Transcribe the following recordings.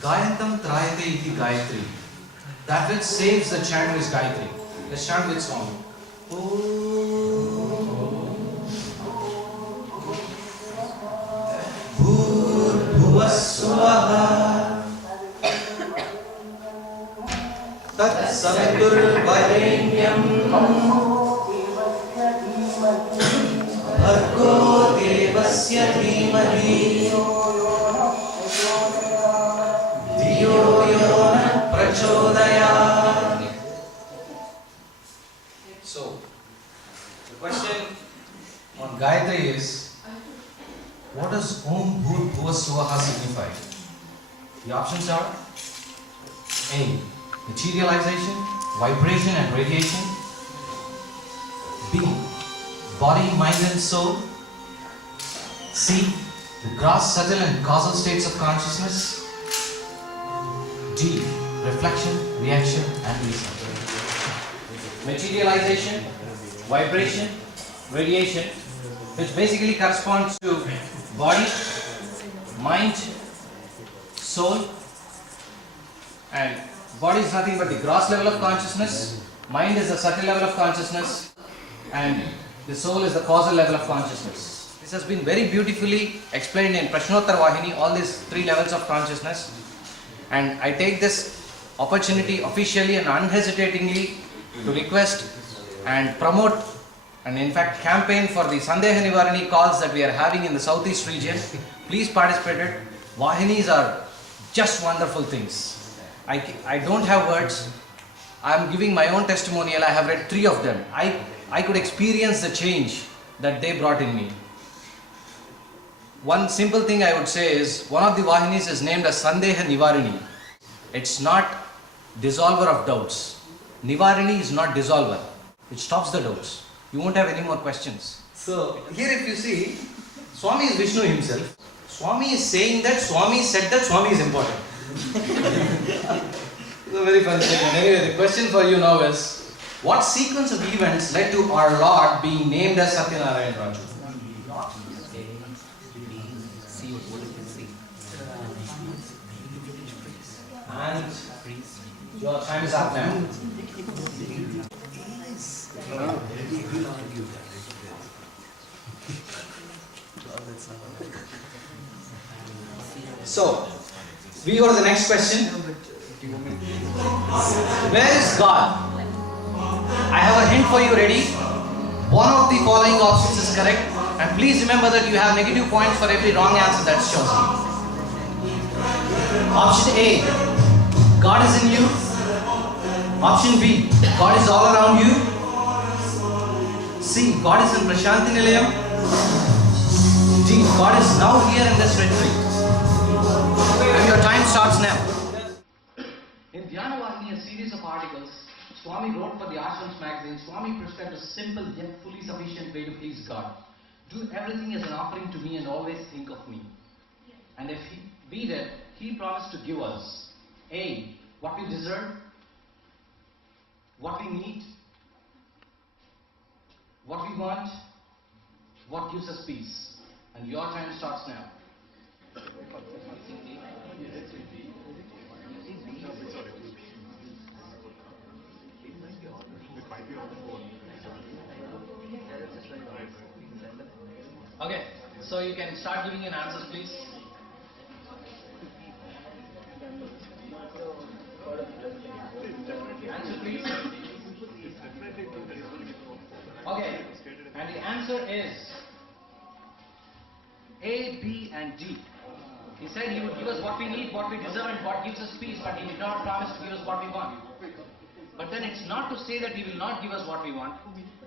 Gayantam Trayate iti Gayatri. That which saves the chant is Gayatri. Let's chant with Swami. Bhuvasvaha Tat Saviturvarenyam Bhargo Devasya Dhimahi Dhiyo Yona Prachodayat. So, the question on Gayatri is, what does Om Bhur Bhuva Swaha signify? The options are A. Materialization, vibration and radiation. B. Body, mind and soul. C. The gross, subtle and causal states of consciousness. D. Reflection, reaction and reason. Materialization, vibration, radiation, which basically corresponds to body, mind, soul, and body is nothing but the gross level of consciousness, mind is the subtle level of consciousness, and the soul is the causal level of consciousness. This has been very beautifully explained in Prashnottar Vahini, all these three levels of consciousness, and I take this opportunity officially and unhesitatingly to request and promote and in fact campaign for the Sandeha Nivarani calls that we are having in the southeast region. Please participate. Vahinis are just wonderful things. I don't have words. I am giving my own testimonial. I have read 3 of them. I could experience the change that they brought in me. One simple thing I would say is, one of the Vahinis is named as Sandeha Nivarini. It's not dissolver of doubts. Nivarini is not dissolver. It stops the doubts. You won't have any more questions. So, here if you see, Swami is Vishnu himself. Swami is saying that Swami said that Swami is important. It's a very funny statement. Anyway, the question for you now is, what sequence of events led to our Lord being named as Satyanarayan Raju? And your time is up now. So, we go to the next question. Where is God? I have a hint for you ready. One of the following options is correct. And please remember that you have negative points for every wrong answer that's chosen. Option A, God is in you. Option B, God is all around you. C, God is in Prashanti Nilayam. D, God is now here in this retreat. And your time starts now. In Dhyana Vahini, a series of articles Swami wrote for the Ashrams magazine, Swami prescribed a simple yet fully sufficient way to please God. Do everything as an offering to me and always think of me. And if we did, he promised to give us A, what we deserve, what we need, what we want, what gives us peace. And your time starts now. Okay, so you can start giving your answers, please. Answer, please. Okay, and the answer is A, B, and D. He said he would give us what we need, what we deserve, and what gives us peace, but he did not promise to give us what we want. But then it's not to say that he will not give us what we want.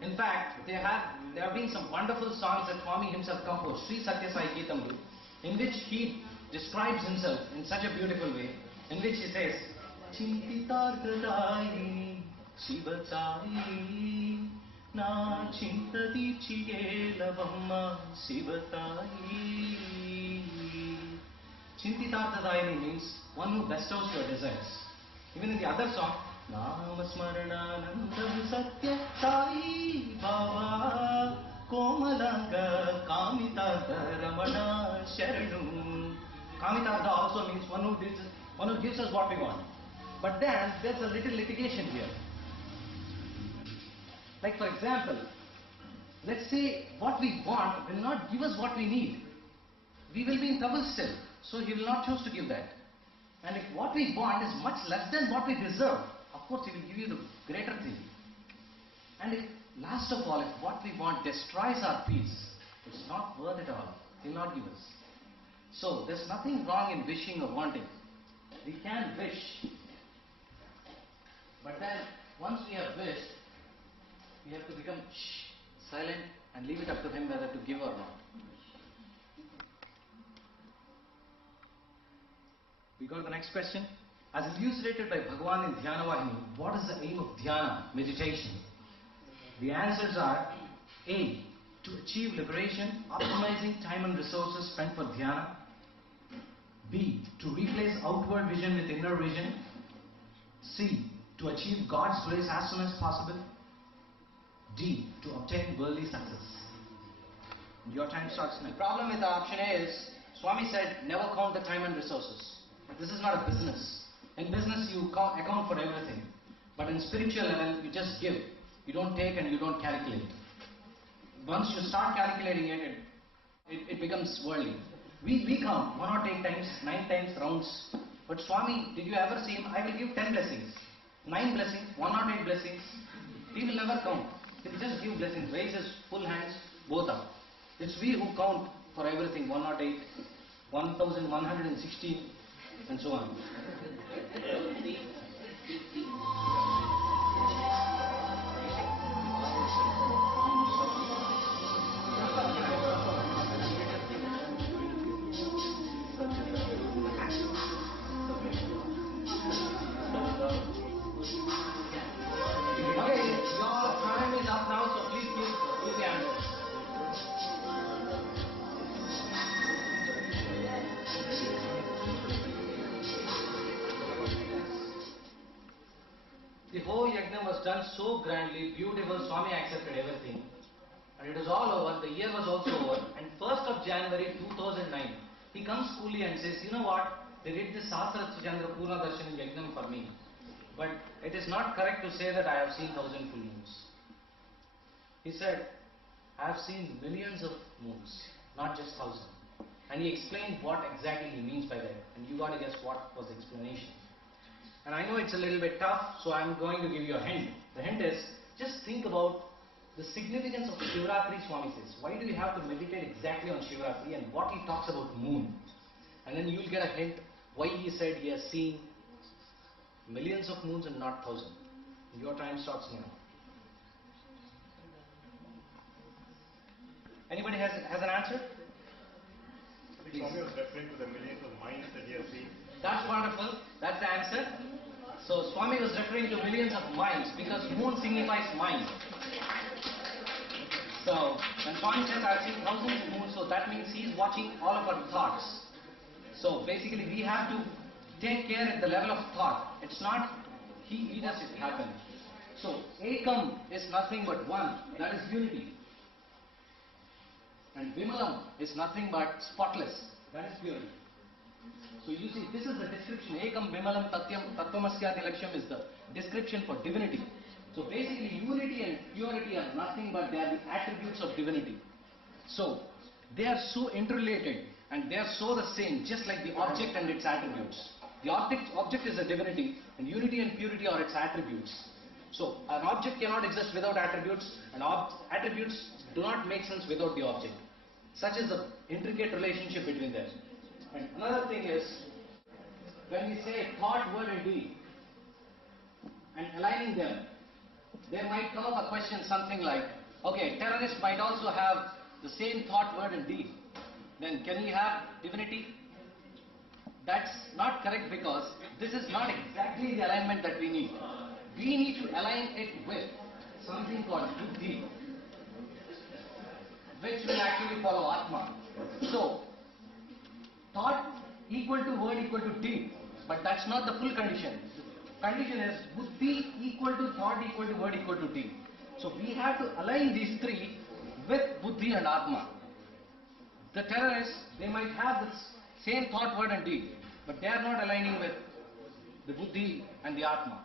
In fact, there have been some wonderful songs that Swami himself composed, Sri Satya Sai Geetamlu, in which he describes himself in such a beautiful way, in which he says, Chintitartadayini Shivatai Na Chintadi Chiyelavamma Shivatai. Chintitartadayini means one who bestows your desires. Even in the other song, Namasmarananandam Satya Sai Baba Komalanga Kamitata Ramana Sharanam. Kamitartha also means one who gives us what we want. But then there's a little litigation here. Like for example, let's say what we want will not give us what we need. We will be in trouble still. So he will not choose to give that. And if what we want is much less than what we deserve, of course he will give you the greater thing. And if, last of all, if what we want destroys our peace, it's not worth it all. He will not give us. So there's nothing wrong in wishing or wanting. We can wish. But then once we have wished, we have to become silent and leave it up to him whether to give or not. We go to the next question. As elucidated by Bhagavan in Dhyana Vahini, what is the aim of dhyana, meditation? The answers are A. To achieve liberation, optimizing time and resources spent for dhyana. B. To replace outward vision with inner vision. C. To achieve God's grace as soon as possible. D. To obtain worldly success. Your time starts now. The problem with the option A is, Swami said, never count the time and resources. This is not a business. In business you account for everything. But in spiritual level, you just give. You don't take and you don't calculate. Once you start calculating it becomes worldly. We count 108 times, 9 times rounds. But Swami, did you ever see him? I will give 10 blessings, 9 blessings, 108 blessings. He will never count. He will just give blessings, raise his full hands, both up. It's we who count for everything, 108, 1116 and so on. Okay, your time is up now, so please give the answers. The whole yajna was done so grandly, beautiful. Swami accepted everything. And it was all over. The year was also over. And 1st of January 2009, he comes coolly and says, you know what? They did this Sahasra Chandra Purna Darshan Yajnam for me. But it is not correct to say that I have seen 1,000 full moons. He said, I have seen millions of moons, not just 1,000. And he explained what exactly he means by that. And you got to guess what was the explanation. And I know it's a little bit tough, so I'm going to give you a hint. The hint is, just think about the significance of Shivratri, Swami says. Why do we have to meditate exactly on Shivratri and what he talks about moon? And then you'll get a hint why he said he has seen millions of moons and not 1,000. Your time starts now. Anybody has an answer? Swami was referring to the millions of minds that he has seen. That's wonderful. That's the answer. So Swami was referring to millions of minds because moon signifies mind. So when Swami says I've seen thousands of moons, so that means he's watching all of our thoughts. So basically we have to take care at the level of thought. It's not he does it happen. So Ekam is nothing but one. That is unity. And Vimalam is nothing but spotless. That is purity. So you see, this is the description. Ekam Vimalam Tatyam Tattvamasya Laksham is the description for divinity. So basically unity and purity are nothing but they are the attributes of divinity. So they are so interrelated and they are so the same, just like the object and its attributes. The object is a divinity and unity and purity are its attributes. So an object cannot exist without attributes and attributes do not make sense without the object. Such is the intricate relationship between them. And another thing is, when we say thought, word and deed, and aligning them, there might come up a question something like, okay, terrorists might also have the same thought, word and deed. Then can we have divinity? That's not correct because this is not exactly the alignment that we need. We need to align it with something called buddhi, which will actually follow Atma. So, thought equal to word equal to deed, but that's not the full condition. The condition is buddhi equal to thought equal to word equal to deed. So we have to align these three with buddhi and Atma. The terrorists, they might have the same thought, word and deed, but they are not aligning with the buddhi and the atma.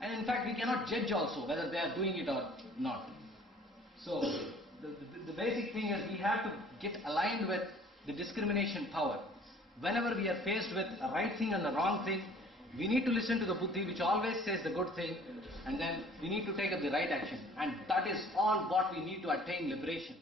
And in fact, we cannot judge also whether they are doing it or not. So, the basic thing is we have to get aligned with the discrimination power. Whenever we are faced with a right thing and a wrong thing, we need to listen to the buddhi which always says the good thing, and then we need to take up the right action. And that is all what we need to attain liberation.